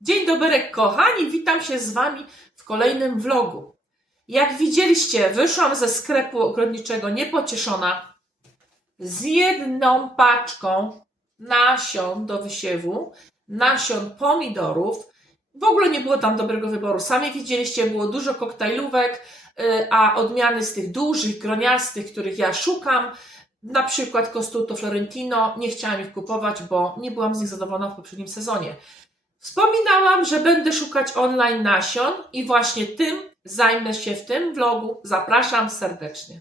Dzień dobry kochani, witam się z Wami w kolejnym vlogu. Jak widzieliście, wyszłam ze sklepu ogrodniczego niepocieszona z jedną paczką nasion do wysiewu, nasion pomidorów. W ogóle nie było tam dobrego wyboru. Sami widzieliście, było dużo koktajlówek, a odmiany z tych dużych, groniastych, których ja szukam, na przykład Costuto Florentino, nie chciałam ich kupować, bo nie byłam z nich zadowolona w poprzednim sezonie. Wspominałam, że będę szukać online nasion i właśnie tym zajmę się w tym vlogu. Zapraszam serdecznie.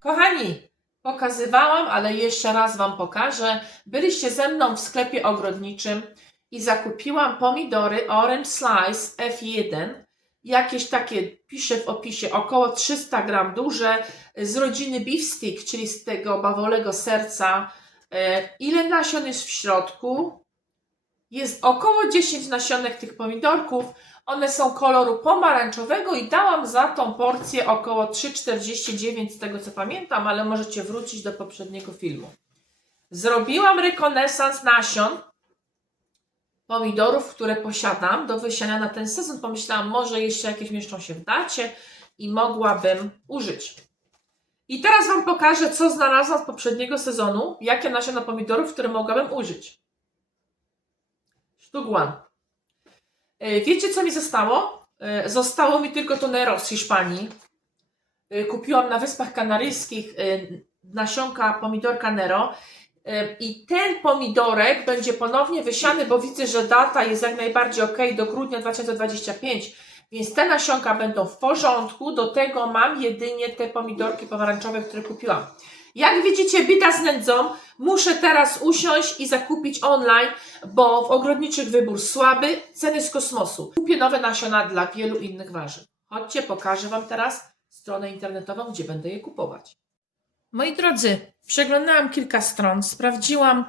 Kochani, pokazywałam, ale jeszcze raz Wam pokażę. Byliście ze mną w sklepie ogrodniczym i zakupiłam pomidory Orange Slice F1. Jakieś takie, piszę w opisie, około 300 gram duże, z rodziny Beef Stick, czyli z tego bawolego serca. Ile nasion jest w środku? Jest około 10 nasionek tych pomidorków. One są koloru pomarańczowego i dałam za tą porcję około 3,49 z tego co pamiętam, ale możecie wrócić do poprzedniego filmu. Zrobiłam rekonesans nasion pomidorów, które posiadam do wysiania na ten sezon. Pomyślałam, może jeszcze jakieś mieszczą się w dacie i mogłabym użyć. I teraz Wam pokażę, co znalazłam z poprzedniego sezonu, jakie nasiona pomidorów, które mogłabym użyć. Sztuk one. Wiecie, co mi zostało? Zostało mi tylko to Nero z Hiszpanii. Kupiłam na Wyspach Kanaryjskich nasionka pomidorka Nero. I ten pomidorek będzie ponownie wysiany, bo widzę, że data jest jak najbardziej ok, do grudnia 2025, więc te nasionka będą w porządku. Do tego mam jedynie te pomidorki pomarańczowe, które kupiłam. Jak widzicie, bida z nędzą, muszę teraz usiąść i zakupić online, bo w ogrodniczych wybór słaby, ceny z kosmosu. Kupię nowe nasiona dla wielu innych warzyw. Chodźcie, pokażę Wam teraz stronę internetową, gdzie będę je kupować. Moi drodzy, przeglądałam kilka stron, sprawdziłam,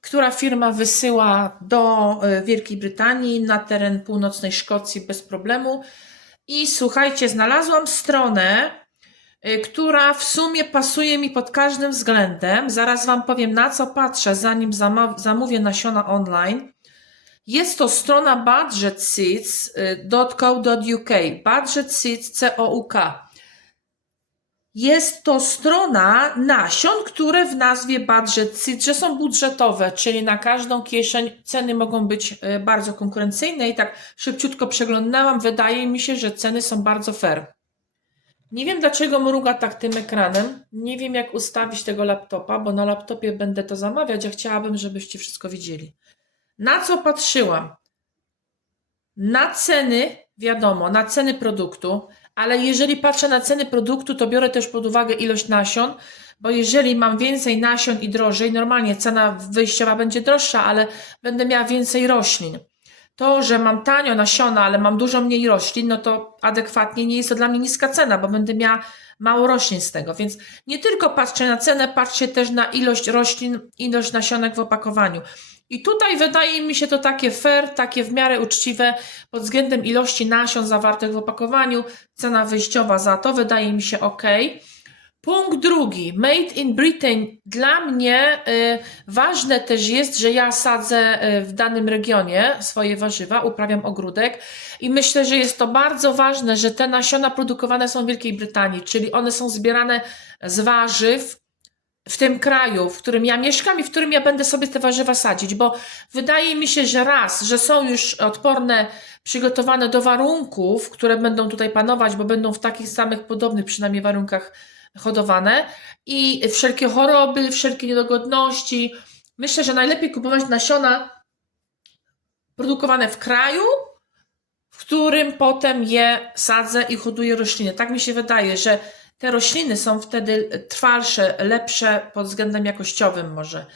która firma wysyła do Wielkiej Brytanii, na teren północnej Szkocji bez problemu. I słuchajcie, znalazłam stronę, która w sumie pasuje mi pod każdym względem. Zaraz Wam powiem, na co patrzę, zanim zamówię nasiona online. Jest to strona budgetseeds.co.uk. Budget Seeds, C-O-U-K. Jest to strona nasion, które w nazwie Budget Seeds, że są budżetowe, czyli na każdą kieszeń ceny mogą być bardzo konkurencyjne i tak szybciutko przeglądałam. Wydaje mi się, że ceny są bardzo fair. Nie wiem, dlaczego mruga tak tym ekranem. Nie wiem, jak ustawić tego laptopa, bo na laptopie będę to zamawiać, a chciałabym, żebyście wszystko widzieli. Na co patrzyłam? Na ceny, wiadomo, na ceny produktu, ale jeżeli patrzę na ceny produktu, to biorę też pod uwagę ilość nasion, bo jeżeli mam więcej nasion i drożej, normalnie cena wyjściowa będzie droższa, ale będę miała więcej roślin. To, że mam tanio nasiona, ale mam dużo mniej roślin, no to adekwatnie nie jest to dla mnie niska cena, bo będę miała mało roślin z tego. Więc nie tylko patrzcie na cenę, patrzcie też na ilość roślin, ilość nasionek w opakowaniu. I tutaj wydaje mi się to takie fair, takie w miarę uczciwe pod względem ilości nasion zawartych w opakowaniu. Cena wyjściowa za to wydaje mi się ok. Punkt drugi, Made in Britain. Dla mnie ważne też jest, że ja sadzę w danym regionie swoje warzywa, uprawiam ogródek i myślę, że jest to bardzo ważne, że te nasiona produkowane są w Wielkiej Brytanii, czyli one są zbierane z warzyw w tym kraju, w którym ja mieszkam i w którym ja będę sobie te warzywa sadzić, bo wydaje mi się, że że są już odporne, przygotowane do warunków, które będą tutaj panować, bo będą w takich samych podobnych przynajmniej warunkach hodowane i wszelkie choroby, wszelkie niedogodności. Myślę, że najlepiej kupować nasiona produkowane w kraju, w którym potem je sadzę i hoduję rośliny. Tak mi się wydaje, że te rośliny są wtedy trwalsze, lepsze pod względem jakościowym może.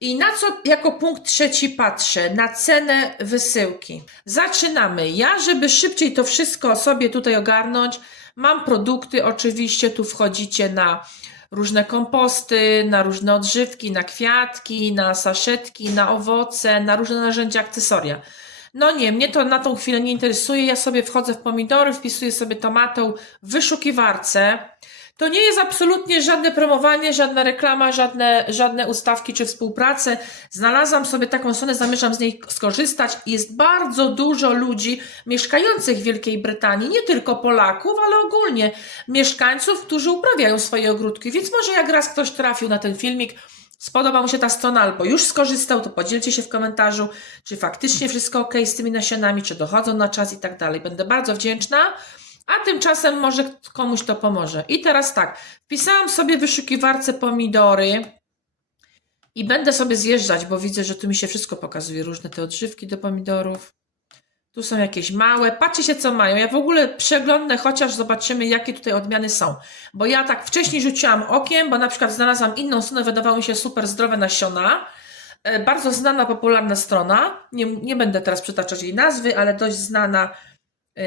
I na co jako punkt trzeci patrzę? Na cenę wysyłki. Zaczynamy. Ja, żeby szybciej to wszystko sobie tutaj ogarnąć, mam produkty, oczywiście tu wchodzicie na różne komposty, na różne odżywki, na kwiatki, na saszetki, na owoce, na różne narzędzia, akcesoria. No nie, mnie to na tą chwilę nie interesuje. Ja sobie wchodzę w pomidory, wpisuję sobie tomatę w wyszukiwarce. To nie jest absolutnie żadne promowanie, żadna reklama, żadne ustawki czy współprace. Znalazłam sobie taką stronę, zamierzam z niej skorzystać. Jest bardzo dużo ludzi mieszkających w Wielkiej Brytanii, nie tylko Polaków, ale ogólnie mieszkańców, którzy uprawiają swoje ogródki. Więc może jak raz ktoś trafił na ten filmik, spodoba mu się ta strona albo już skorzystał, to podzielcie się w komentarzu, czy faktycznie wszystko ok z tymi nasionami, czy dochodzą na czas i tak dalej. Będę bardzo wdzięczna. A tymczasem może komuś to pomoże. I teraz tak, wpisałam sobie w wyszukiwarce pomidory i będę sobie zjeżdżać, bo widzę, że tu mi się wszystko pokazuje, różne te odżywki do pomidorów. Tu są jakieś małe, patrzcie się co mają. Ja w ogóle przeglądnę, chociaż zobaczymy jakie tutaj odmiany są. Bo ja tak wcześniej rzuciłam okiem, bo na przykład znalazłam inną stronę, wydawało mi się super zdrowe nasiona. Bardzo znana, popularna strona. Nie będę teraz przytaczać jej nazwy, ale dość znana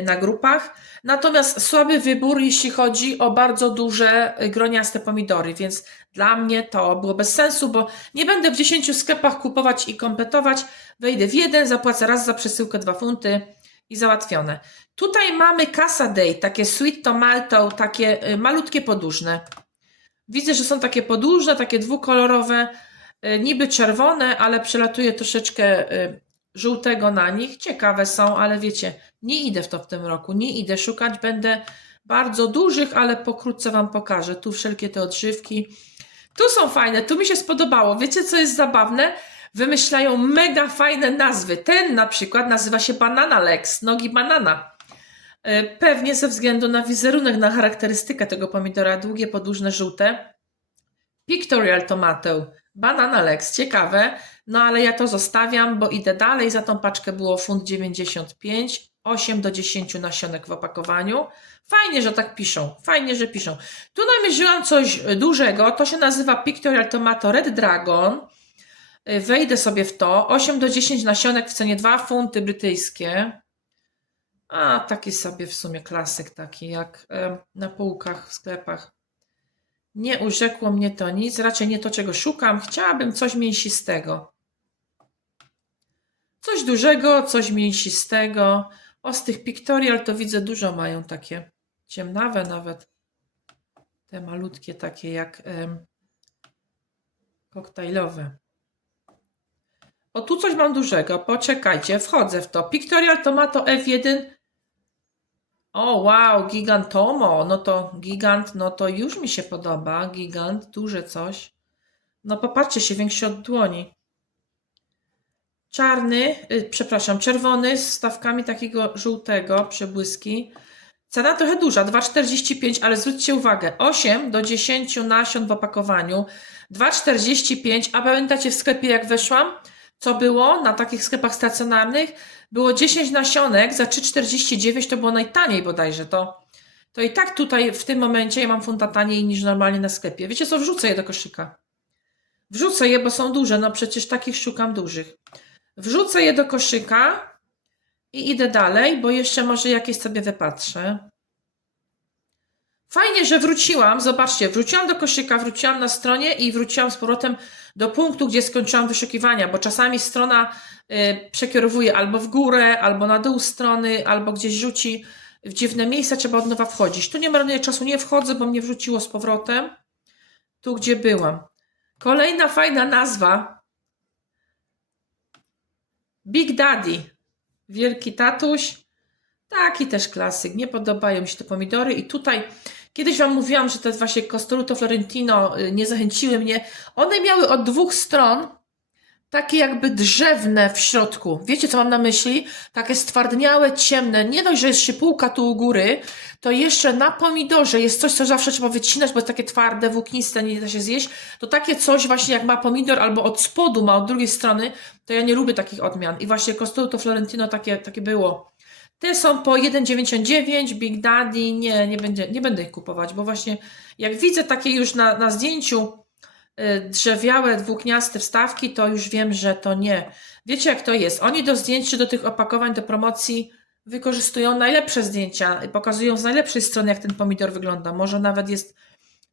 na grupach. Natomiast słaby wybór, jeśli chodzi o bardzo duże groniaste pomidory, więc dla mnie to było bez sensu, bo nie będę w 10 sklepach kupować i kompletować. Wejdę w jeden, zapłacę raz za przesyłkę 2 funty i załatwione. Tutaj mamy Casa Day, takie sweet tomato, takie malutkie podłużne. Widzę, że są takie podłużne, takie dwukolorowe, niby czerwone, ale przelatuje troszeczkę żółtego na nich. Ciekawe są, ale wiecie, nie idę w to w tym roku, nie idę szukać, będę bardzo dużych, ale pokrótce Wam pokażę. Tu wszelkie te odżywki. Tu są fajne, tu mi się spodobało. Wiecie, co jest zabawne? Wymyślają mega fajne nazwy. Ten na przykład nazywa się Banana Legs, nogi banana. Pewnie ze względu na wizerunek, na charakterystykę tego pomidora, długie, podłużne, żółte. Pictorial Tomato, Banana Legs, ciekawe. No ale ja to zostawiam, bo idę dalej. Za tą paczkę było funt 95, 8 do 10 nasionek w opakowaniu. Fajnie, że tak piszą. Fajnie, że piszą. Tu namierzyłam coś dużego. To się nazywa Pictorial Tomato Red Dragon. Wejdę sobie w to. 8 do 10 nasionek w cenie 2 funty brytyjskie. A, taki sobie w sumie klasyk, taki jak na półkach w sklepach. Nie urzekło mnie to nic, raczej nie to, czego szukam. Chciałabym coś mięsistego. Coś dużego, coś mięsistego. O, z tych Pictorial to widzę dużo mają takie ciemnawe nawet. Te malutkie takie jak koktajlowe. O, tu coś mam dużego. Poczekajcie, wchodzę w to. Pictorial Tomato F1. O, wow, Gigantomo. No to gigant, no to już mi się podoba. Gigant, duże coś. No popatrzcie się, większy od dłoni. Czarny, przepraszam, czerwony z stawkami takiego żółtego, przebłyski. Cena trochę duża, 2,45, ale zwróćcie uwagę, 8 do 10 nasion w opakowaniu, 2,45, a pamiętacie w sklepie jak weszłam, co było na takich sklepach stacjonarnych? Było 10 nasionek za 3,49, to było najtaniej bodajże, to i tak tutaj w tym momencie ja mam funta taniej niż normalnie na sklepie. Wiecie co, wrzucę je do koszyka. Wrzucę je, bo są duże, no przecież takich szukam dużych. Wrzucę je do koszyka i idę dalej, bo jeszcze może jakieś sobie wypatrzę. Fajnie, że wróciłam. Zobaczcie, wróciłam do koszyka, wróciłam na stronie i wróciłam z powrotem do punktu, gdzie skończyłam wyszukiwania, bo czasami strona przekierowuje albo w górę, albo na dół strony, albo gdzieś rzuci w dziwne miejsca, trzeba od nowa wchodzić. Tu nie marnuję czasu, nie wchodzę, bo mnie wrzuciło z powrotem tu, gdzie byłam. Kolejna fajna nazwa. Big Daddy. Wielki tatuś. Taki też klasyk. Nie podobają mi się te pomidory. I tutaj kiedyś Wam mówiłam, że te właśnie Costoluto Florentino nie zachęciły mnie. One miały od 2 stron takie jakby drzewne w środku. Wiecie, co mam na myśli? Takie stwardniałe, ciemne. Nie dość, że jest szypułka tu u góry, to jeszcze na pomidorze jest coś, co zawsze trzeba wycinać, bo jest takie twarde, włókniste, nie da się zjeść. To takie coś właśnie jak ma pomidor albo od spodu ma, od drugiej strony, to ja nie lubię takich odmian. I właśnie Costoluto Florentino takie było. Te są po 1,99, Big Daddy, nie będę ich kupować, bo właśnie jak widzę takie już na zdjęciu drzewiałe, dwukniaste wstawki, to już wiem, że to nie. Wiecie jak to jest? Oni do zdjęć czy do tych opakowań, do promocji wykorzystują najlepsze zdjęcia i pokazują z najlepszej strony, jak ten pomidor wygląda. Może nawet jest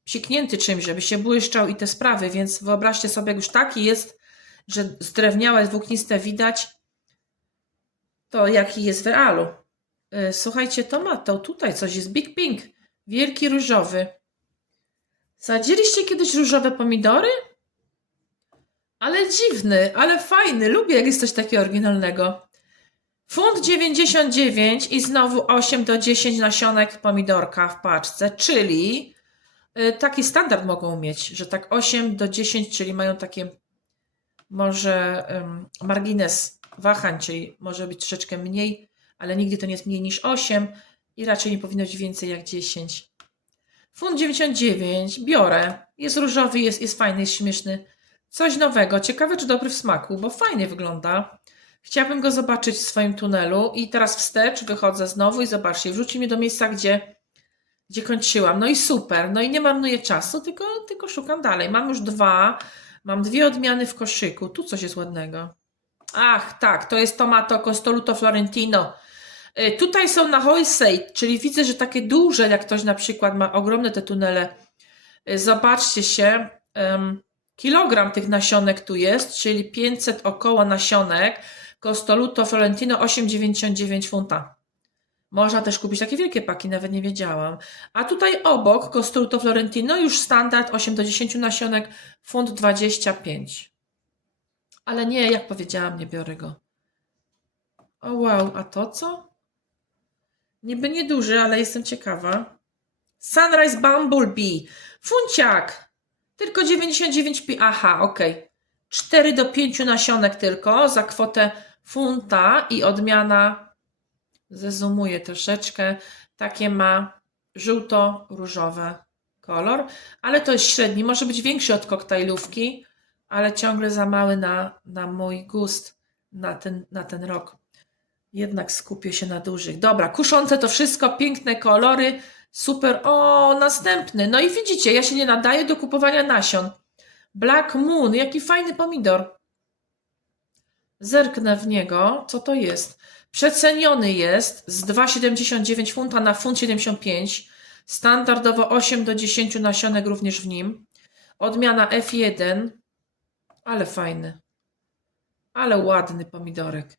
psiknięty czymś, żeby się błyszczał i te sprawy, więc wyobraźcie sobie, jak już taki jest, że zdrewniałe, dwukniste widać, to jaki jest w realu. Słuchajcie, tomatą, tutaj coś jest Big Pink, wielki różowy. Sadziliście kiedyś różowe pomidory? Ale dziwny, ale fajny. Lubię, jak jest coś takiego oryginalnego. Funt 99 i znowu 8 do 10 nasionek pomidorka w paczce, czyli taki standard mogą mieć, że tak 8 do 10, czyli mają takie może margines wahań, czyli może być troszeczkę mniej, ale nigdy to nie jest mniej niż 8 i raczej nie powinno być więcej jak 10. Funt 99 biorę. Jest różowy, jest fajny, jest śmieszny. Coś nowego. Ciekawe, czy dobry w smaku, bo fajnie wygląda. Chciałabym go zobaczyć w swoim tunelu i teraz wstecz wychodzę znowu i zobaczcie, wrzuci mnie do miejsca, gdzie kończyłam. No i super, no i nie marnuję czasu, tylko szukam dalej. Mam już mam dwie odmiany w koszyku. Tu coś jest ładnego. Ach, tak, to jest Tomato Costoluto Florentino. Tutaj są na wholesale, czyli widzę, że takie duże, jak ktoś na przykład ma ogromne te tunele. Zobaczcie się, kilogram tych nasionek tu jest, czyli 500 około nasionek. Costoluto Florentino 8,99 funta. Można też kupić takie wielkie paki, nawet nie wiedziałam. A tutaj obok Costoluto Florentino już standard 8 do 10 nasionek, funt 25. Ale nie, jak powiedziałam, nie biorę go. O wow, a to co? Niby nieduży, ale jestem ciekawa. Sunrise Bumblebee. Funciak. Tylko 99p. Aha, okej. 4 do 5 nasionek tylko za kwotę funta i odmiana, zezumuję troszeczkę, takie ma żółto-różowy kolor, ale to jest średni, może być większy od koktajlówki, ale ciągle za mały na mój gust na ten rok. Jednak skupię się na dużych. Dobra, kuszące to wszystko, piękne kolory, super. O, następny. No i widzicie, ja się nie nadaję do kupowania nasion. Black Moon, jaki fajny pomidor. Zerknę w niego, co to jest. Przeceniony jest z 2,79 funta na funt 75. Standardowo 8 do 10 nasionek również w nim. Odmiana F1. Ale fajny. Ale ładny pomidorek.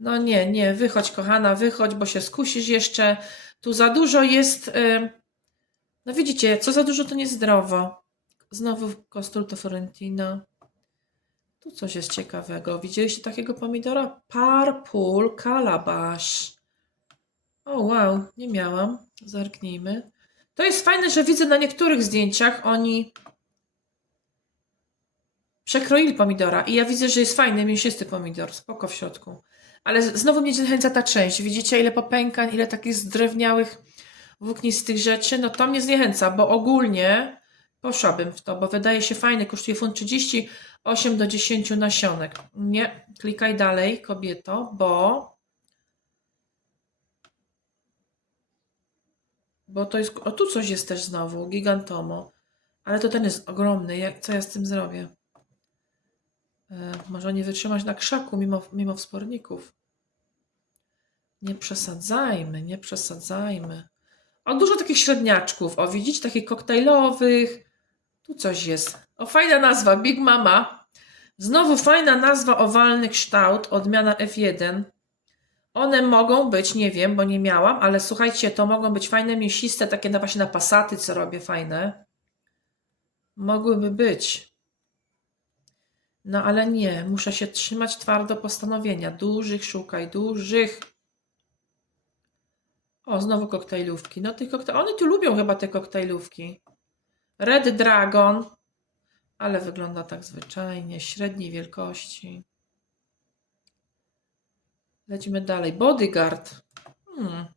No nie, wychodź kochana, wychodź, bo się skusisz jeszcze. Tu za dużo jest, no widzicie, co za dużo to niezdrowo. Znowu Costoluto Florentino. Tu coś jest ciekawego. Widzieliście takiego pomidora? Purple Calabash. O wow, nie miałam. Zerknijmy. To jest fajne, że widzę na niektórych zdjęciach oni przekroili pomidora i ja widzę, że jest fajny, mięsisty pomidor. Spoko w środku. Ale znowu mnie zachęca ta część. Widzicie, ile popękań, ile takich zdrewniałych, włóknistych rzeczy. No to mnie zniechęca, bo ogólnie poszłabym w to, bo wydaje się fajny. Kosztuje funt 30, 8 do 10 nasionek. Nie, klikaj dalej, kobieto, bo to jest... O, tu coś jest też znowu, Gigantomo. Ale to ten jest ogromny. Co ja z tym zrobię? Może nie wytrzymać na krzaku mimo wsporników. Nie przesadzajmy, nie przesadzajmy. O, dużo takich średniaczków. O, widzicie, takich koktajlowych. Tu coś jest. O, fajna nazwa, Big Mama. Znowu fajna nazwa, owalny kształt, odmiana F1. One mogą być, nie wiem, bo nie miałam, ale słuchajcie, to mogą być fajne, mięsiste, takie właśnie na pasaty, co robię, fajne. Mogłyby być. No ale nie, muszę się trzymać twardo postanowienia. Dużych szukaj, dużych. O, znowu koktajlówki. No tych One tu lubią chyba te koktajlówki. Red Dragon. Ale wygląda tak zwyczajnie, średniej wielkości. Lecimy dalej. Bodyguard.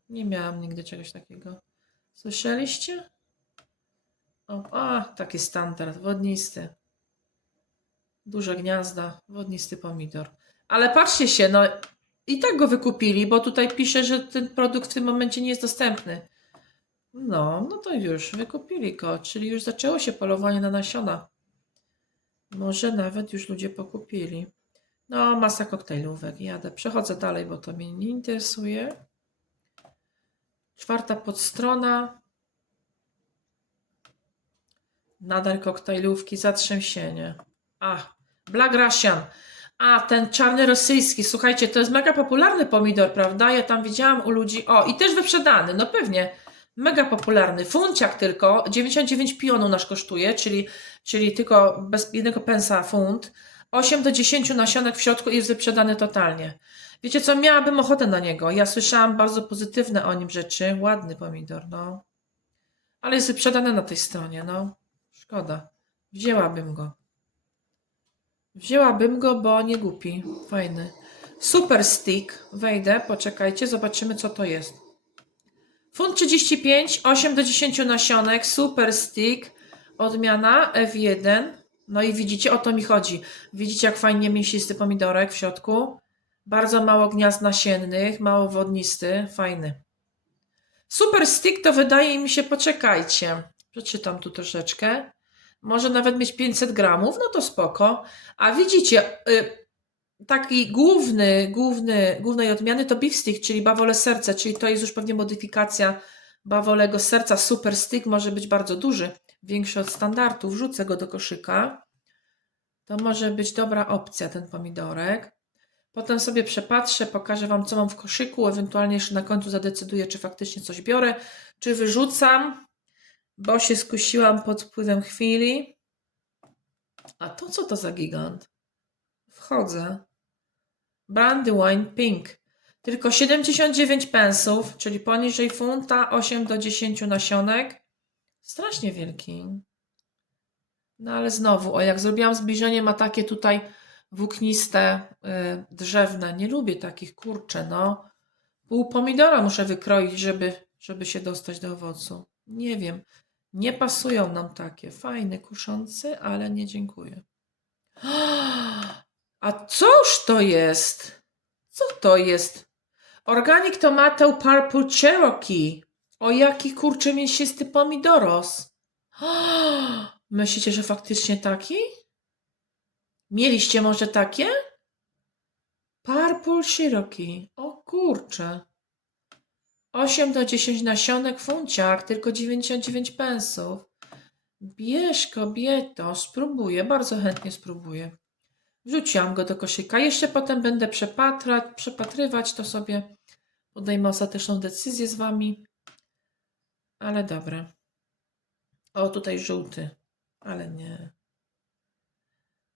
Nie miałam nigdy czegoś takiego. Słyszeliście? O, taki standard, wodnisty. Duże gniazda, wodnisty pomidor. Ale patrzcie się, no i tak go wykupili, bo tutaj pisze, że ten produkt w tym momencie nie jest dostępny. No to już wykupili go, czyli już zaczęło się polowanie na nasiona. Może nawet już ludzie pokupili. No, masa koktajlówek, jadę. Przechodzę dalej, bo to mnie nie interesuje. 4. podstrona. Nadal koktajlówki, zatrzęsienie. Black Russian. Ten czarny rosyjski. Słuchajcie, to jest mega popularny pomidor, prawda? Ja tam widziałam u ludzi. O, i też wyprzedany, no pewnie. Mega popularny. Funciak tylko, 99 pionów nasz kosztuje, czyli tylko bez jednego pensa funt. 8 do 10 nasionek w środku i jest wyprzedany totalnie. Wiecie co, miałabym ochotę na niego. Ja słyszałam bardzo pozytywne o nim rzeczy. Ładny pomidor, no. Ale jest wyprzedany na tej stronie, no. Szkoda. Wzięłabym go. Wzięłabym go, bo nie głupi. Fajny. Super stick. Wejdę, poczekajcie, zobaczymy co to jest. Funt 35, 8 do 10 nasionek, super stick, odmiana F1. No i widzicie, o to mi chodzi. Widzicie, jak fajnie mięsisty pomidorek w środku. Bardzo mało gniazd nasiennych, mało wodnisty, fajny. Super stick to wydaje mi się, poczekajcie, przeczytam tu troszeczkę. Może nawet mieć 500 gramów, no to spoko. A widzicie, taki głównej odmiany to beef stick, czyli bawole serce, czyli to jest już pewnie modyfikacja bawolego serca. Super stick może być bardzo duży, większy od standardu. Wrzucę go do koszyka. To może być dobra opcja, ten pomidorek. Potem sobie przepatrzę, pokażę Wam, co mam w koszyku, ewentualnie jeszcze na końcu zadecyduję, czy faktycznie coś biorę, czy wyrzucam, bo się skusiłam pod wpływem chwili. A to co to za gigant? Wchodzę. Brandywine Pink. Tylko 79 pensów, czyli poniżej funta, 8 do 10 nasionek. Strasznie wielki. No ale znowu, o jak zrobiłam zbliżenie, ma takie tutaj włókniste, drzewne. Nie lubię takich, kurczę, no. Pół pomidora muszę wykroić, żeby się dostać do owocu. Nie wiem. Nie pasują nam takie. Fajny, kuszący, ale nie dziękuję. A cóż to jest? Co to jest? Organic Tomato Purple Cherokee. O jaki kurczę mięsisty pomidoros. Myślicie, że faktycznie taki? Mieliście może takie? Purple Cherokee. O kurczę. 8 do 10 nasionek funciak, tylko 99 pensów. Bierz kobieto, spróbuję, bardzo chętnie spróbuję. Wrzuciłam go do koszyka. Jeszcze potem będę przepatrywać, to sobie podejmę ostateczną decyzję z Wami. Ale dobra. O, tutaj żółty. Ale nie.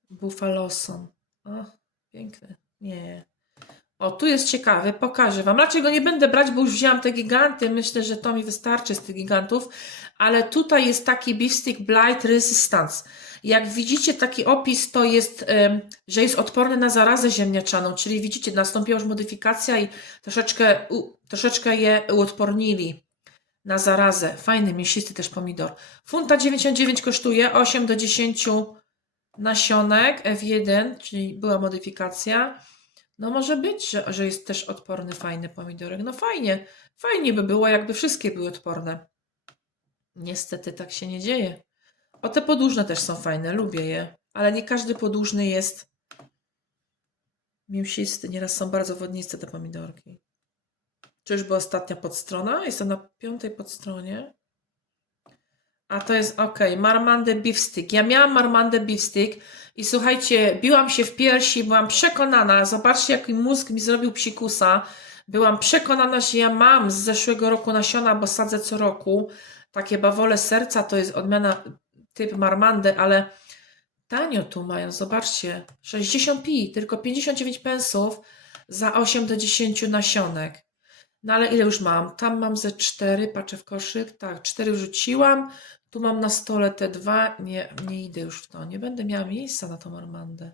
Buffaloson. O, piękny. Nie. O, tu jest ciekawy, pokażę Wam. Raczej go nie będę brać, bo już wzięłam te giganty. Myślę, że to mi wystarczy z tych gigantów. Ale tutaj jest taki beef stick blight resistance. Jak widzicie, taki opis to jest, że jest odporny na zarazę ziemniaczaną. Czyli widzicie, nastąpiła już modyfikacja i troszeczkę je uodpornili na zarazę. Fajny, mięsisty też pomidor. Funta 99 kosztuje, 8 do 10 nasionek F1, czyli była modyfikacja. No może być, że jest też odporny, fajny pomidorek. No fajnie, fajnie by było, jakby wszystkie były odporne. Niestety tak się nie dzieje. O, te podłużne też są fajne, lubię je. Ale nie każdy podłużny jest mięsisty. Nieraz są bardzo wodniste te pomidorki. Czyżby ostatnia podstrona? Jestem na 5. podstronie. A to jest ok. Marmande Beef Stick. Ja miałam Marmande Beef Stick i słuchajcie, biłam się w piersi, byłam przekonana, zobaczcie jaki mózg mi zrobił psikusa. Byłam przekonana, że ja mam z zeszłego roku nasiona, bo sadzę co roku. Takie bawole serca, to jest odmiana typ Marmande, ale tanio tu mają, zobaczcie. 60 pi, tylko 59 pensów za 8 do 10 nasionek. No ale ile już mam? Tam mam ze 4, patrzę w koszyk. Tak, 4 wrzuciłam. Tu mam na stole te 2. Nie idę już w to. Nie będę miała miejsca na tą Marmandę.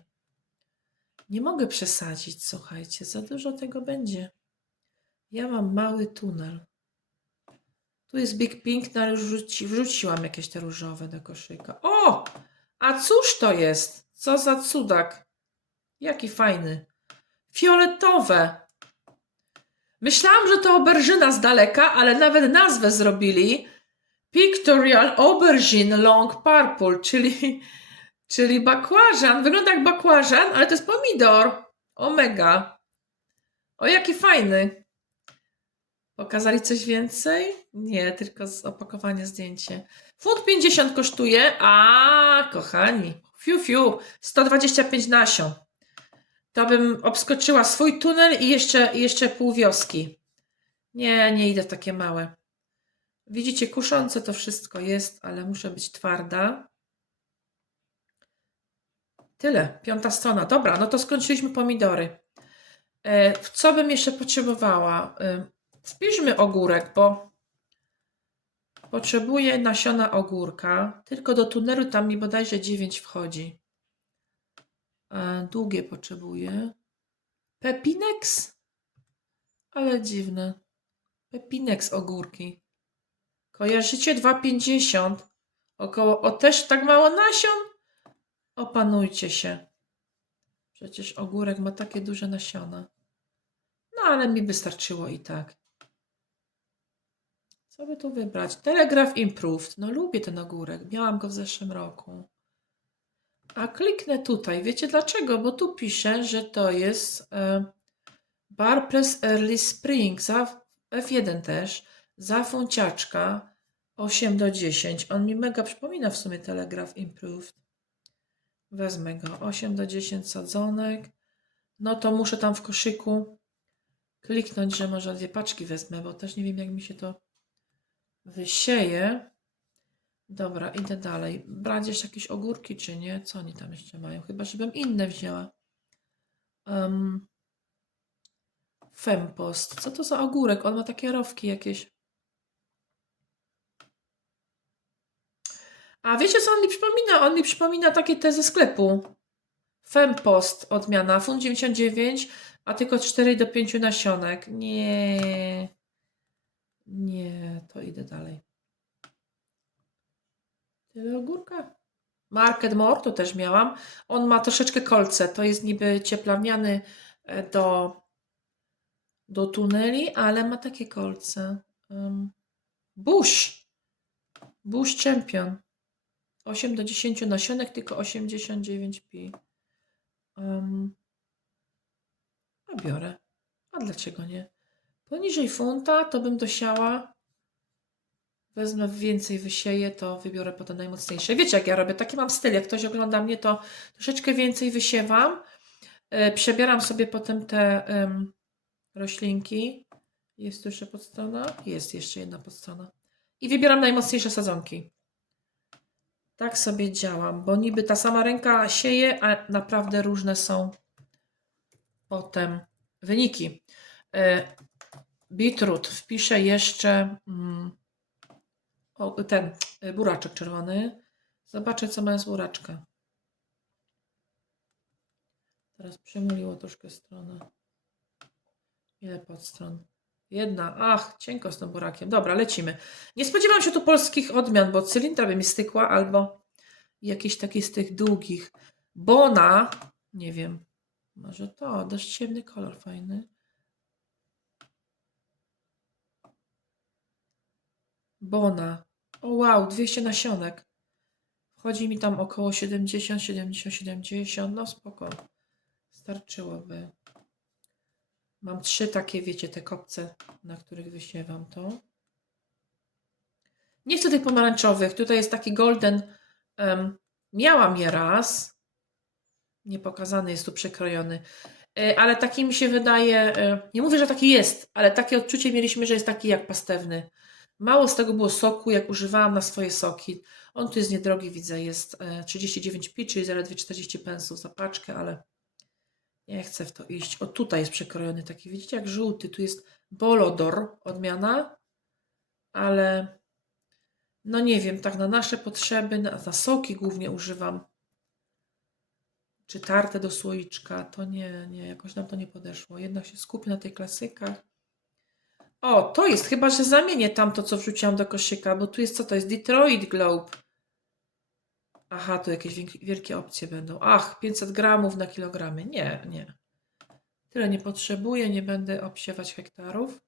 Nie mogę przesadzić, słuchajcie. Za dużo tego będzie. Ja mam mały tunel. Tu jest Big Pink, no ale już wrzuciłam jakieś te różowe do koszyka. O! A cóż to jest? Co za cudak. Jaki fajny. Fioletowe. Myślałam, że to auberżyna z daleka, ale nawet nazwę zrobili. Pictorial Aubergine Long Purple, czyli bakłażan. Wygląda jak bakłażan, ale to jest pomidor. Omega. O, jaki fajny. Pokazali coś więcej? Nie, tylko z opakowania zdjęcie. Funt 50 kosztuje, a kochani, fiu, 125 nasion. To bym obskoczyła swój tunel i jeszcze pół wioski. Nie idę w takie małe. Widzicie, kuszące to wszystko jest, ale muszę być twarda. Tyle, 5. strona. Dobra, no to skończyliśmy pomidory. Co bym jeszcze potrzebowała? Wpiszmy ogórek, bo potrzebuję nasiona ogórka. Tylko do tunelu tam mi bodajże 9 wchodzi. Długie potrzebuję. Pepinex? Ale dziwne. Pepinex ogórki. Kojarzycie? 2,50. Około. O, też tak mało nasion? Opanujcie się. Przecież ogórek ma takie duże nasiona. No ale mi wystarczyło i tak. Co by tu wybrać? Telegraph Improved. No lubię ten ogórek. Miałam go w zeszłym roku. A kliknę tutaj. Wiecie dlaczego? Bo tu pisze, że to jest Bar Press Early Spring. Za F1 też. Za funciaczka 8 do 10. On mi mega przypomina w sumie Telegraph Improved. Wezmę go. 8 do 10 sadzonek. No to muszę tam w koszyku kliknąć, że może 2 paczki wezmę, bo też nie wiem, jak mi się to wysieje. Dobra, idę dalej. Brać jeszcze jakieś ogórki, czy nie? Co oni tam jeszcze mają? Chyba, żebym inne wzięła. Fempost. Co to za ogórek? On ma takie rowki jakieś. A wiecie, co on mi przypomina? On mi przypomina takie te ze sklepu. Fempost odmiana. Funt 99, a tylko 4 do 5 nasionek. Nie. Nie, to idę dalej. Tyle ogórka. Market More to też miałam. On ma troszeczkę kolce. To jest niby cieplarniany do tuneli, ale ma takie kolce. Bush. Bush Champion. 8 do 10 nasionek, tylko 89p. A biorę. A dlaczego nie? Poniżej funta to bym dosiała. Wezmę więcej, wysieję, to wybiorę potem najmocniejsze. Wiecie, jak ja robię? Taki mam styl. Jak ktoś ogląda mnie, to troszeczkę więcej wysiewam. Przebieram sobie potem te roślinki. Jest tu jeszcze podstrona? Jest jeszcze jedna podstrona. I wybieram najmocniejsze sadzonki. Tak sobie działam, bo niby ta sama ręka sieje, a naprawdę różne są potem wyniki. Beetroot. Wpiszę jeszcze ten buraczek czerwony. Zobaczę, co ma z buraczka. Teraz przemyliło troszkę stronę. Ile podstron? Jedna. Ach, cienko z tym burakiem. Dobra, lecimy. Nie spodziewam się tu polskich odmian, bo cylindra by mi stykła, albo jakiś taki z tych długich. Bona. Nie wiem. Może to. Dość ciemny kolor, fajny. Bona. O wow, 200 nasionek. Wchodzi mi tam około 70, 70, 70. No spoko. Starczyłoby. Mam 3 takie, wiecie, te kopce, na których wysiewam to. Nie chcę tych pomarańczowych. Tutaj jest taki golden. Miałam je raz. Niepokazany jest tu przekrojony. Ale taki mi się wydaje, nie mówię, że taki jest, ale takie odczucie mieliśmy, że jest taki jak pastewny. Mało z tego było soku, jak używałam na swoje soki. On tu jest niedrogi, widzę, jest 39p, czyli zaledwie 40 pensów za paczkę, ale nie chcę w to iść. O, tutaj jest przekrojony taki, widzicie, jak żółty. Tu jest Bolodor, odmiana, ale no nie wiem, tak na nasze potrzeby, na soki głównie używam. Czy tarte do słoiczka, to nie, jakoś nam to nie podeszło. Jednak się skupię na tych klasykach. O, to jest, chyba że zamienię tamto, co wrzuciłam do koszyka, bo tu jest, co to jest? Detroit Globe. Aha, tu jakieś wielkie opcje będą. Ach, 500 gramów na kilogramy. Nie. Tyle nie potrzebuję, nie będę obsiewać hektarów.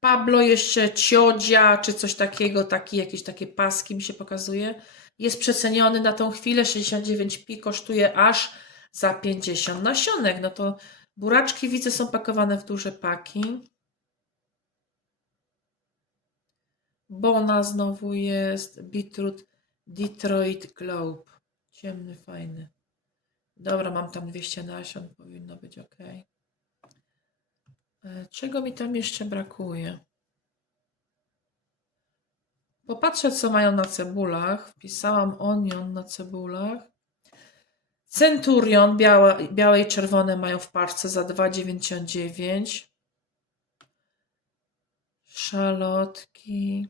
Pablo jeszcze ciodzia, czy coś takiego, jakieś takie paski mi się pokazuje. Jest przeceniony na tą chwilę, 69p, kosztuje aż za 50 nasionek. No to buraczki widzę są pakowane w duże paki. Bona znowu jest, beetroot, Detroit Globe. Ciemny, fajny. Dobra, mam tam 200 nasion, powinno być ok. Czego mi tam jeszcze brakuje? Popatrzę, co mają na cebulach. Wpisałam onion na cebulach. Centurion białe i czerwone mają w parce za 2,99. Szalotki.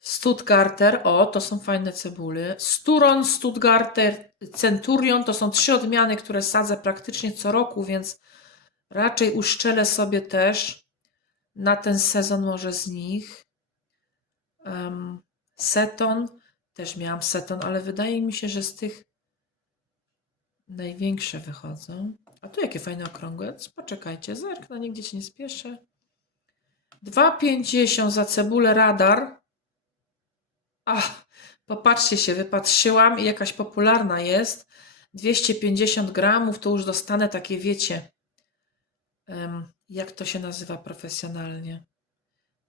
Stuttgarter, o, to są fajne cebule. Sturon, Stuttgarter, Centurion to są 3 odmiany, które sadzę praktycznie co roku, więc raczej uszczelę sobie też na ten sezon może z nich. Seton, też miałam seton, ale wydaje mi się, że z tych największe wychodzą. A tu jakie fajne okrągłe. Poczekajcie, zerknę, nigdzie się nie spieszę. 2,50 za cebulę radar. Ach, popatrzcie się, wypatrzyłam i jakaś popularna jest. 250 gramów, to już dostanę takie, wiecie, jak to się nazywa profesjonalnie.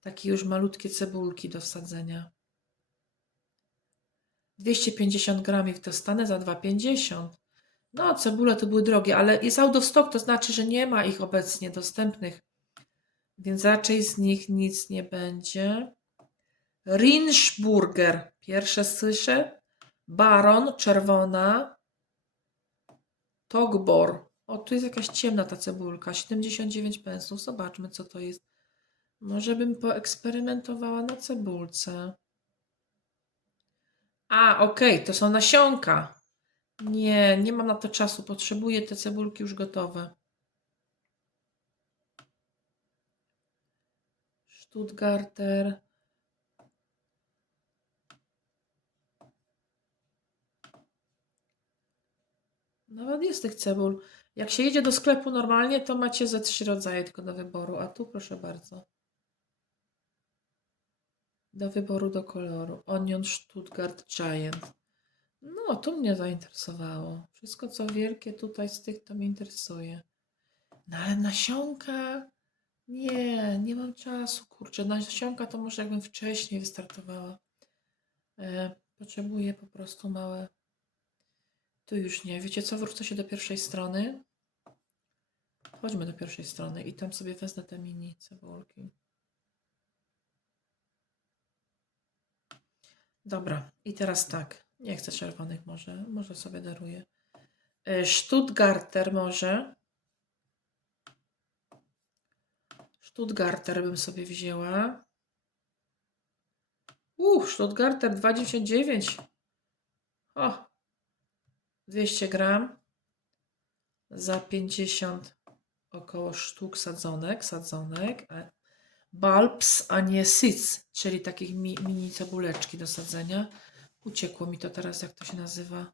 Takie już malutkie cebulki do wsadzenia. 250 gramów dostanę za 2,50. No, cebule to były drogie, ale jest out of stock, to znaczy, że nie ma ich obecnie dostępnych. Więc raczej z nich nic nie będzie. Rinschburger, pierwsze słyszę. Baron, czerwona. Togbor. O, tu jest jakaś ciemna ta cebulka. 79 pensów. Zobaczmy, co to jest. Może bym poeksperymentowała na cebulce. A, okej, to są nasionka. Nie, nie mam na to czasu. Potrzebuję te cebulki już gotowe. Stuttgarter. Nawet jest tych cebul. Jak się jedzie do sklepu normalnie, to macie ze 3 rodzaje tylko do wyboru. A tu proszę bardzo. Do wyboru, do koloru. Onion Stuttgart Giant. No, to mnie zainteresowało. Wszystko, co wielkie tutaj z tych, to mnie interesuje. No, ale nasionka... Nie, nie mam czasu, kurczę. Nasionka to może jakbym wcześniej wystartowała. Potrzebuję po prostu małe... Tu już nie. Wiecie co? Wrócę się do pierwszej strony. Chodźmy do pierwszej strony i tam sobie wezmę te mini cebulki. Dobra, i teraz tak. Nie chcę czerwonych może. Może sobie daruję. Stuttgarter może. Stuttgarter bym sobie wzięła. Stuttgarter 2,99. O, 200 gram. Za 50 około sztuk sadzonek. Bulbs, a nie seeds, czyli takich mini cebuleczki do sadzenia. Uciekło mi to teraz, jak to się nazywa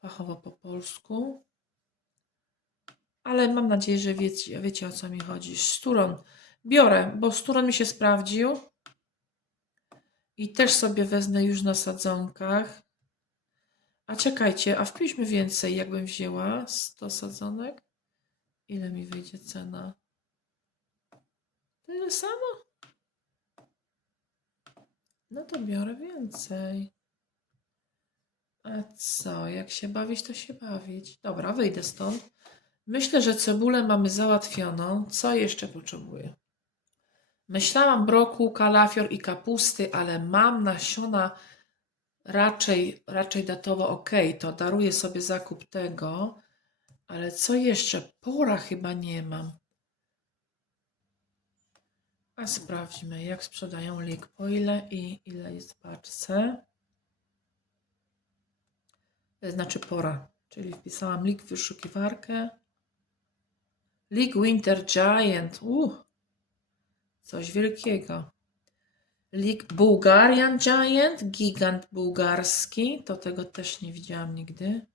fachowo po polsku. Ale mam nadzieję, że wiecie o co mi chodzi. Sturon biorę, bo sturon mi się sprawdził. I też sobie wezmę już na sadzonkach. A czekajcie, a wpiszmy więcej, jakbym wzięła 100 sadzonek. Ile mi wyjdzie cena? Tyle samo? No to biorę więcej. A co? Jak się bawić, to się bawić. Dobra, wyjdę stąd. Myślę, że cebulę mamy załatwioną. Co jeszcze potrzebuję? Myślałam brokuł, kalafior i kapusty, ale mam nasiona raczej datowo ok. To daruję sobie zakup tego. Ale co jeszcze? Pora chyba nie mam. A sprawdźmy, jak sprzedają lik. Po ile i ile jest w paczce. Znaczy pora. Czyli wpisałam lik w wyszukiwarkę. Lik Winter Giant. Coś wielkiego. Lik Bulgarian Giant. Gigant bułgarski. To tego też nie widziałam nigdy.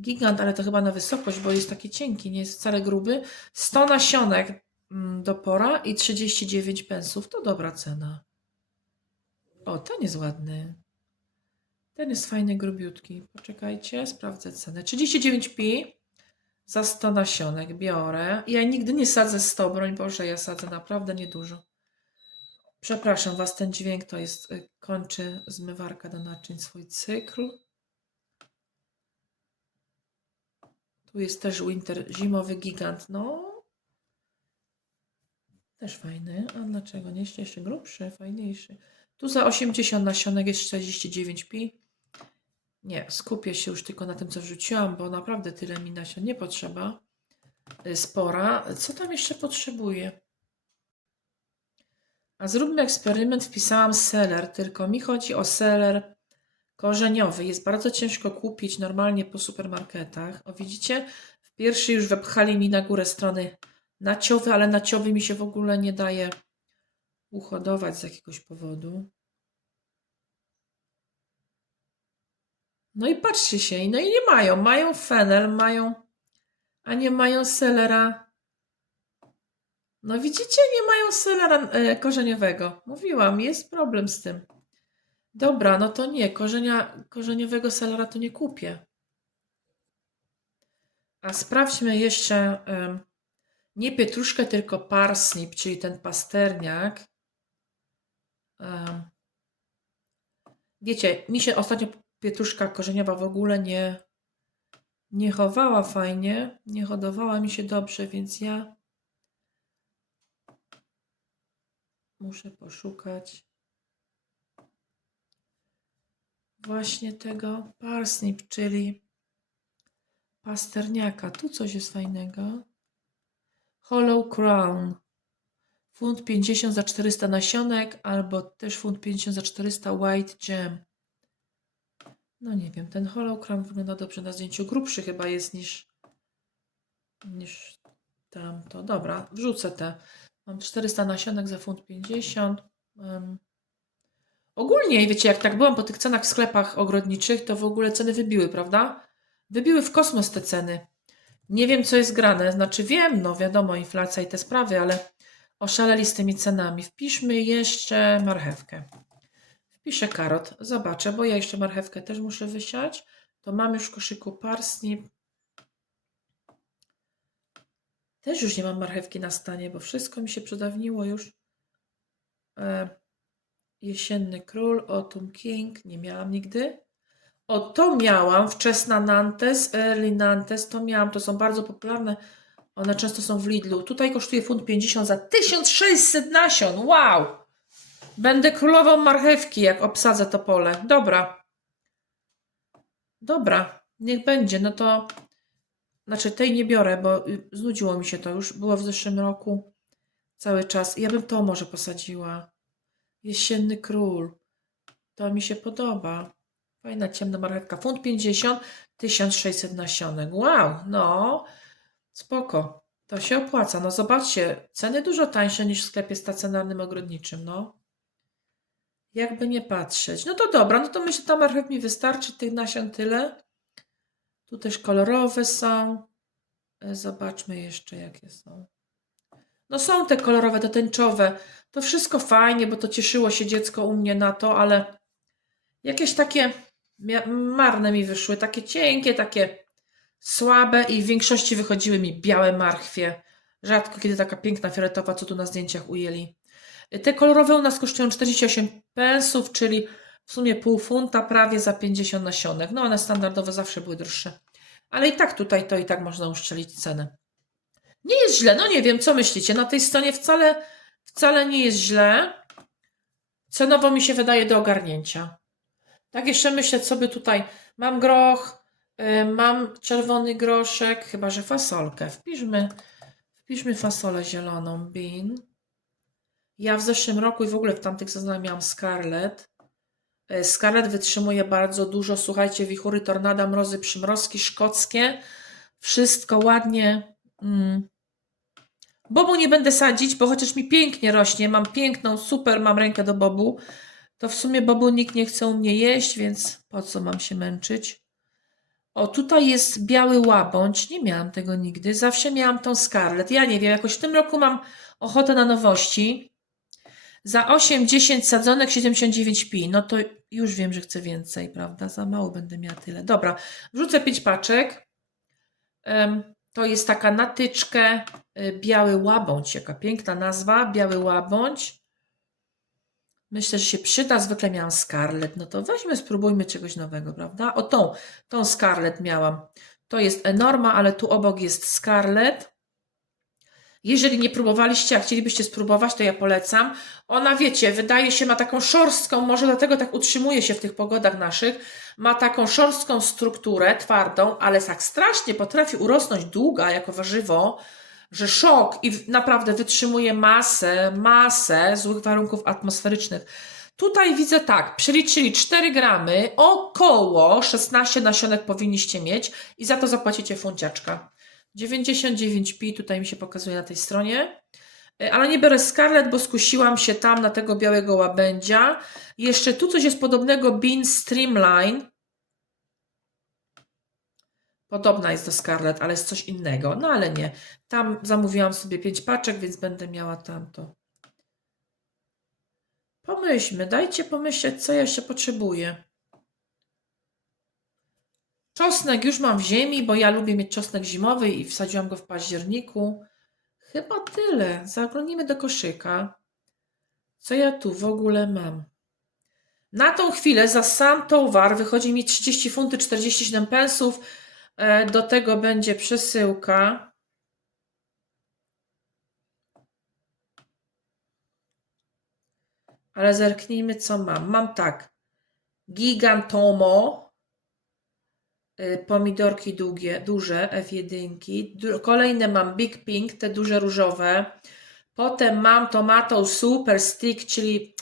Gigant, ale to chyba na wysokość, bo jest taki cienki, nie jest wcale gruby. 100 nasionek do pora i 39 pensów. To dobra cena. O, ten jest ładny. Ten jest fajny, grubiutki. Poczekajcie, sprawdzę cenę. 39p za 100 nasionek. Biorę. Ja nigdy nie sadzę 100, broń Boże, ja sadzę naprawdę niedużo. Przepraszam Was, ten dźwięk to jest, kończy zmywarka do naczyń swój cykl. Tu jest też winter, zimowy gigant. No, Też fajny. A dlaczego nie? Jeszcze grubszy, fajniejszy. Tu za 80 nasionek jest 49 pi. Nie, skupię się już tylko na tym, co wrzuciłam, bo naprawdę tyle mi nasion nie potrzeba. Spora. Co tam jeszcze potrzebuję? A zróbmy eksperyment. Wpisałam seler, tylko mi chodzi o seler korzeniowy. Jest bardzo ciężko kupić normalnie po supermarketach. O, widzicie? W pierwszy już wepchali mi na górę strony naciowy, ale naciowy mi się w ogóle nie daje uhodować z jakiegoś powodu. No i patrzcie się, no i nie mają. Mają fenel, a nie mają selera. No widzicie, nie mają selera korzeniowego. Mówiłam, jest problem z tym. Dobra, no to nie, korzeniowego selera to nie kupię. A sprawdźmy jeszcze nie pietruszkę, tylko parsnip, czyli ten pasterniak. Wiecie, mi się ostatnio pietruszka korzeniowa w ogóle nie chowała fajnie, nie hodowała mi się dobrze, więc ja muszę poszukać właśnie tego parsnip, czyli pasterniaka. Tu coś jest fajnego. Hollow Crown. Funt 50 za 400 nasionek, albo też funt 50 za 400 White Gem. No nie wiem, ten Hollow Crown wygląda dobrze na zdjęciu. Grubszy chyba jest niż tamto. Dobra, wrzucę te. Mam 400 nasionek za funt 50. Ogólnie, wiecie, jak tak byłam po tych cenach w sklepach ogrodniczych, to w ogóle ceny wybiły, prawda? Wybiły w kosmos te ceny. Nie wiem, co jest grane. Znaczy wiem, no wiadomo, inflacja i te sprawy, ale oszaleli z tymi cenami. Wpiszmy jeszcze marchewkę. Wpiszę karot, zobaczę, bo ja jeszcze marchewkę też muszę wysiać. To mam już w koszyku parsnip. Też już nie mam marchewki na stanie, bo wszystko mi się przedawniło już. Jesienny król, Autumn King, nie miałam nigdy. O, to miałam, wczesna Nantes, Early Nantes, to miałam, to są bardzo popularne. One często są w Lidlu. Tutaj kosztuje funt 50 za 1600 nasion. Wow! Będę królową marchewki, jak obsadzę to pole. Dobra. Dobra, niech będzie. No to, znaczy tej nie biorę, bo znudziło mi się to już. Było w zeszłym roku cały czas. Ja bym to może posadziła. Jesienny król. To mi się podoba. Fajna ciemna marchewka. Funt 50, 1600 nasionek. Wow, no spoko. To się opłaca. No zobaczcie, ceny dużo tańsze niż w sklepie stacjonarnym ogrodniczym, no. Jakby nie patrzeć. No to dobra, no to myślę, że ta marchew mi wystarczy, tych nasion tyle. Tu też kolorowe są. Zobaczmy jeszcze, jakie są. No są te kolorowe, te tęczowe. To wszystko fajnie, bo to cieszyło się dziecko u mnie na to, ale jakieś takie marne mi wyszły. Takie cienkie, takie słabe i w większości wychodziły mi białe marchwie. Rzadko kiedy taka piękna fioletowa, co tu na zdjęciach ujęli. Te kolorowe u nas kosztują 48 pensów, czyli w sumie pół funta prawie za 50 nasionek. No one standardowo zawsze były droższe. Ale i tak tutaj to i tak można uszczelić cenę. Nie jest źle, no nie wiem, co myślicie. Na tej stronie wcale nie jest źle. Cenowo mi się wydaje do ogarnięcia. Tak jeszcze myślę, co by tutaj... Mam groch, mam czerwony groszek, chyba że fasolkę. Wpiszmy fasolę zieloną, bean. Ja w zeszłym roku i w ogóle w tamtych sezonach miałam Scarlet. Scarlet wytrzymuje bardzo dużo, słuchajcie, wichury, tornada, mrozy, przymrozki szkockie. Wszystko ładnie. Bobu nie będę sadzić, bo chociaż mi pięknie rośnie, mam piękną, super, mam rękę do bobu, to w sumie bobu nikt nie chce u mnie jeść, więc po co mam się męczyć? O, tutaj jest biały łabędź, nie miałam tego nigdy, zawsze miałam tą Scarlet. Ja nie wiem, jakoś w tym roku mam ochotę na nowości. Za 8-10 sadzonek 79 pi. No to już wiem, że chcę więcej, prawda? Za mało będę miała tyle. Dobra, wrzucę 5 paczek. To jest taka na tyczkę biały łabędź. Jaka piękna nazwa, biały łabędź. Myślę, że się przyda. Zwykle miałam Scarlet. No to weźmy, spróbujmy czegoś nowego, prawda? O, tą Scarlet miałam. To jest Enorma, ale tu obok jest Scarlet. Jeżeli nie próbowaliście, a chcielibyście spróbować, to ja polecam. Ona, wiecie, wydaje się, ma taką szorstką, może dlatego tak utrzymuje się w tych pogodach naszych, ma taką szorstką strukturę, twardą, ale tak strasznie potrafi urosnąć długa jako warzywo, że szok i naprawdę wytrzymuje masę złych warunków atmosferycznych. Tutaj widzę tak, przeliczyli 4 gramy, około 16 nasionek powinniście mieć i za to zapłacicie funciaczka. 99p tutaj mi się pokazuje na tej stronie. Ale nie biorę Scarlet, bo skusiłam się tam na tego białego łabędzia. Jeszcze tu coś jest podobnego, Bean Streamline. Podobna jest do Scarlet, ale jest coś innego. No ale nie. Tam zamówiłam sobie 5 paczek, więc będę miała tamto. Pomyślmy, dajcie pomyśleć, co ja jeszcze potrzebuję. Czosnek już mam w ziemi, bo ja lubię mieć czosnek zimowy i wsadziłam go w październiku. Chyba tyle. Zaglądnijmy do koszyka. Co ja tu w ogóle mam? Na tą chwilę za sam towar wychodzi mi 30 funty 47 pensów. Do tego będzie przesyłka. Ale zerknijmy, co mam. Mam tak. Gigantomo. Pomidorki duże, F1. Kolejne mam Big Pink, te duże różowe. Potem mam Tomato Super Stick, czyli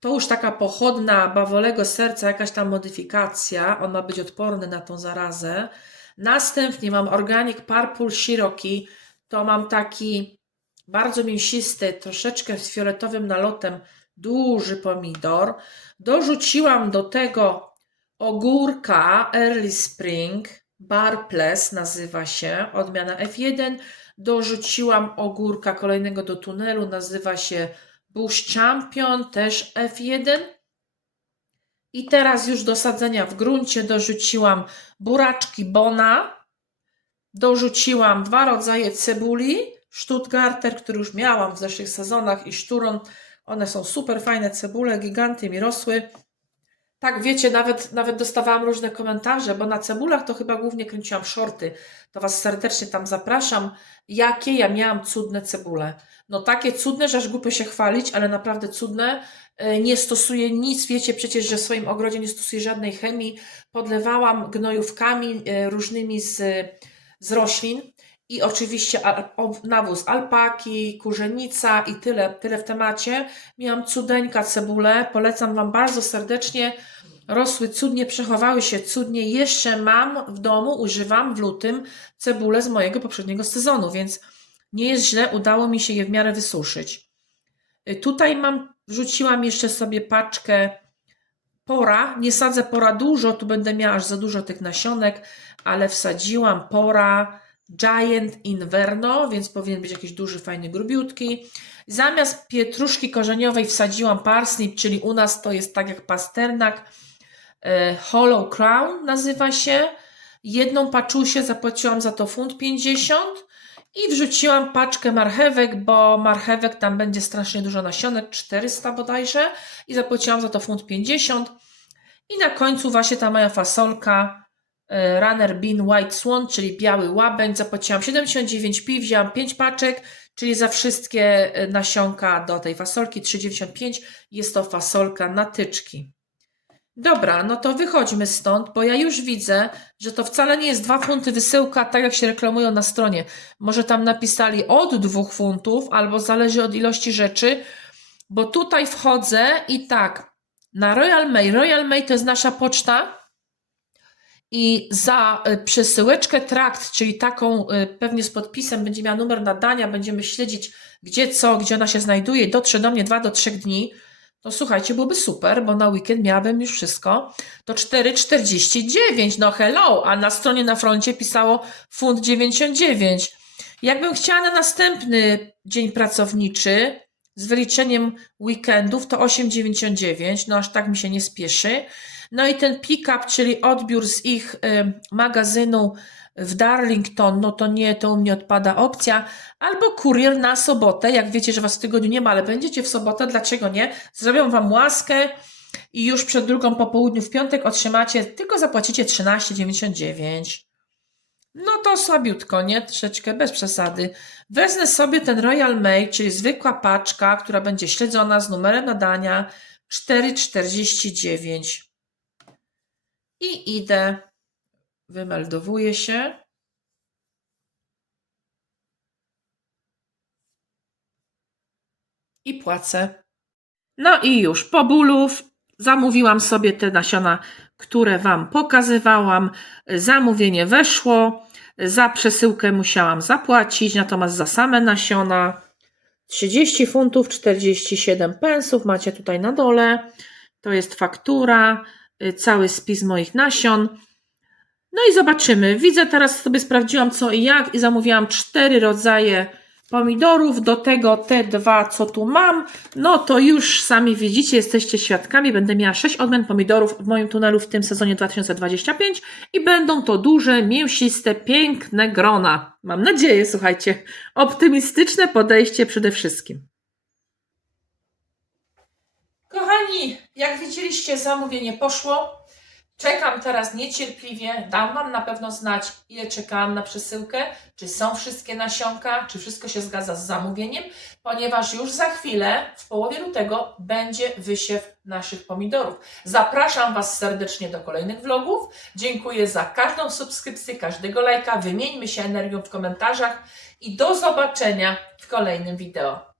to już taka pochodna bawolego serca, jakaś tam modyfikacja. On ma być odporny na tą zarazę. Następnie mam Organic Purple Cherokee. To mam taki bardzo mięsisty, troszeczkę z fioletowym nalotem, duży pomidor. Dorzuciłam do tego ogórka Early Spring, Barpless nazywa się, odmiana F1. Dorzuciłam ogórka kolejnego do tunelu, nazywa się Bush Champion, też F1. I teraz już do sadzenia w gruncie dorzuciłam buraczki Bona. Dorzuciłam 2 rodzaje cebuli. Stuttgarter, który już miałam w zeszłych sezonach, i Szturon. One są super fajne cebule, giganty mi rosły. Tak, wiecie, nawet dostawałam różne komentarze, bo na cebulach to chyba głównie kręciłam shorty. To Was serdecznie tam zapraszam. Jakie ja miałam cudne cebule. No takie cudne, że aż głupio się chwalić, ale naprawdę cudne. Nie stosuję nic, wiecie przecież, że w swoim ogrodzie nie stosuję żadnej chemii. Podlewałam gnojówkami różnymi z roślin. I oczywiście nawóz alpaki, kurzenica i tyle w temacie. Miałam cudeńka cebule, polecam Wam bardzo serdecznie. Rosły cudnie, przechowały się cudnie. Jeszcze mam w domu, używam w lutym cebulę z mojego poprzedniego sezonu, więc nie jest źle, udało mi się je w miarę wysuszyć. Tutaj wrzuciłam jeszcze sobie paczkę pora. Nie sadzę pora dużo, tu będę miała aż za dużo tych nasionek, ale wsadziłam pora Giant Inverno, więc powinien być jakiś duży, fajny, grubiutki. Zamiast pietruszki korzeniowej wsadziłam parsnip, czyli u nas to jest tak jak pasternak. Hollow Crown nazywa się. Jedną paczusię zapłaciłam za to 1,50 i wrzuciłam paczkę marchewek, bo marchewek tam będzie strasznie dużo nasionek, 400 bodajże, i zapłaciłam za to 1,50. I na końcu właśnie ta moja fasolka Runner Bean White Swan, czyli biały łabędź. Zapłaciłam 79p, wzięłam 5 paczek, czyli za wszystkie nasionka do tej fasolki 3,95. Jest to fasolka na tyczki. Dobra, no to wychodźmy stąd, bo ja już widzę, że to wcale nie jest 2 funty wysyłka, tak jak się reklamują na stronie. Może tam napisali od 2 funtów, albo zależy od ilości rzeczy, bo tutaj wchodzę i tak, na Royal Mail. Royal Mail to jest nasza poczta i za przesyłeczkę trakt, czyli taką pewnie z podpisem, będzie miała numer nadania, będziemy śledzić gdzie ona się znajduje, dotrze do mnie 2 do 3 dni. No słuchajcie, byłoby super, bo na weekend miałabym już wszystko. To 4,49, no hello, a na stronie na froncie pisało 1,99. Jakbym chciała na następny dzień pracowniczy z wyliczeniem weekendów, to 8,99, no aż tak mi się nie spieszy. No i ten pick-up, czyli odbiór z ich magazynu w Darlington, no to nie, to u mnie odpada opcja. Albo kurier na sobotę, jak wiecie, że Was w tygodniu nie ma, ale będziecie w sobotę, dlaczego nie? Zrobią Wam łaskę i już przed 2 po południu w piątek otrzymacie, tylko zapłacicie 13,99. No to słabiutko, nie? Troszeczkę, bez przesady. Wezmę sobie ten Royal Mail, czyli zwykła paczka, która będzie śledzona z numerem nadania 4,49. I idę, wymeldowuję się. I płacę. No i już po bólu zamówiłam sobie te nasiona, które Wam pokazywałam. Zamówienie weszło. Za przesyłkę musiałam zapłacić, natomiast za same nasiona 30 funtów 47 pensów. Macie tutaj na dole. To jest faktura, cały spis moich nasion. No i zobaczymy. Widzę, teraz sobie sprawdziłam co i jak i zamówiłam 4 rodzaje pomidorów, do tego te 2, co tu mam. No to już sami widzicie, jesteście świadkami. Będę miała 6 odmian pomidorów w moim tunelu w tym sezonie 2025 i będą to duże, mięsiste, piękne grona. Mam nadzieję, słuchajcie. Optymistyczne podejście przede wszystkim. Kochani, jak widzieliście, zamówienie poszło. Czekam teraz niecierpliwie. Dam Wam na pewno znać, ile czekałam na przesyłkę, czy są wszystkie nasionka, czy wszystko się zgadza z zamówieniem, ponieważ już za chwilę, w połowie lutego, będzie wysiew naszych pomidorów. Zapraszam Was serdecznie do kolejnych vlogów. Dziękuję za każdą subskrypcję, każdego lajka. Wymieńmy się energią w komentarzach i do zobaczenia w kolejnym wideo.